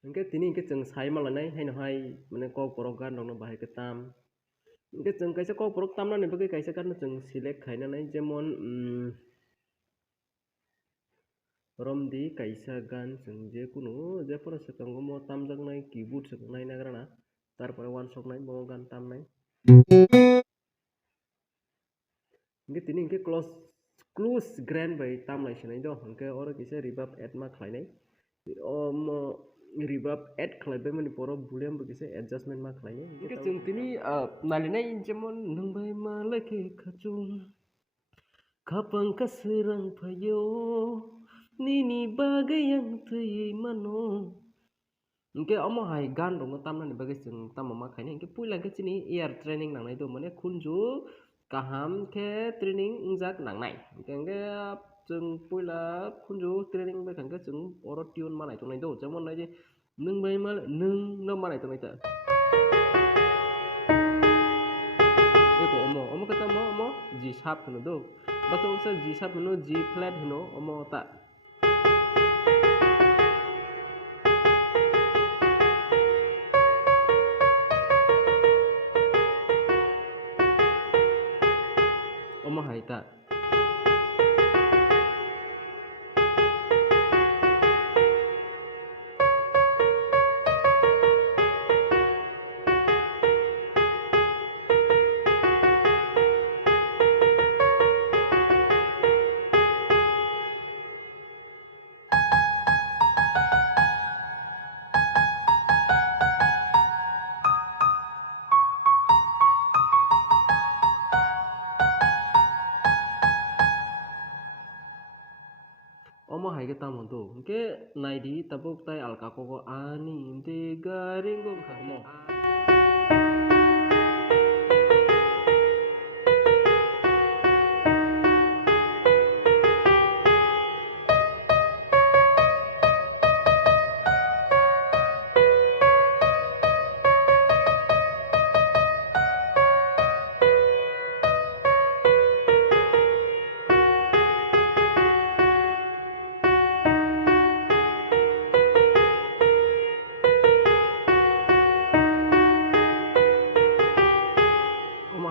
Hingke tini hingke jeng sai malanai haino hai mane kok borok gan rok no bahai ke tam. Hingke jeng kaisa kok borok tam nani bagi kaisa kan jeng select khainanai jemon romdi kaisa gan jeng je kuno je poro setongo mo tamjaknai keyboard setongnai nagrana tarpore wansoknai bo gan tamnai. Hingke tini hingke close grand bai tamlai senai do hingke oro kisa reverb add ma khlainai. Mo reverb add khlaibai mani poro volume bo kisa adjustment ma khlainai. Hingke jeng tini nalinai jemon nungbai malake khachung kapang kaserang phayo nini bagai yang tui mano. Hingke omo hai gan rok no tamnani bagai jeng tamo ma khainai hingke puila hingke chini ear training nangnai do mane khunju kaham khe training ungjak nangnai. Hingke jeng puila khunju training bai khangke jeng oro tune ma naitongnai do jemon nai je nungbai mal nung no ma naitongnai ta. Eko omo khe tamo omo G sharp hono do. Bato unsa G sharp hono G flat hono omo ta. Omo hai ta. Omo hai ke tamo do hingke naidi tabuk tai alka koko ani de garing go kha omo.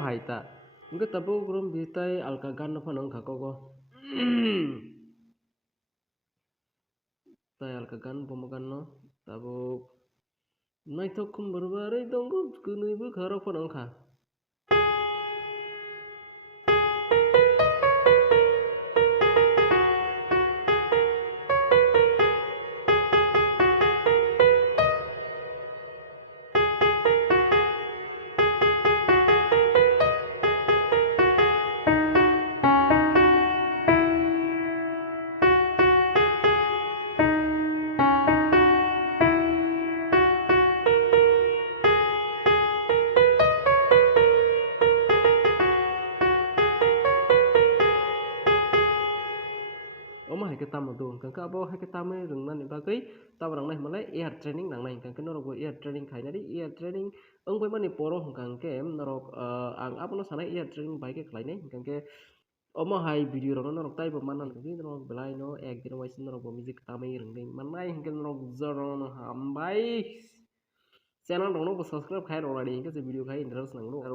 Hai ta hingke tabuk rom bitai alka gan no phano wngkha koko tai alka gan pomo gan no tabuk naithok khumbar barui tongo kunui bwkha rok phano wngkha. Omo hai ke tamo do hingke abo hai ke tamai rwngnani bagui tamo nangnai himalai ear training nangnai hingke norok bo ear training khainani ear training wngbai mani poro hingkangke norok ang abono sanai ear training bai khe khlainai hingkangke omo hai video rok no norok tai bo manna nukgwi norok belai no ekdin waisa norok bo music tamui rwngwi mannai hingke norok joro no hambai channel rok no bo subscribe khai rok naidi hingke je video khai interest nanglo.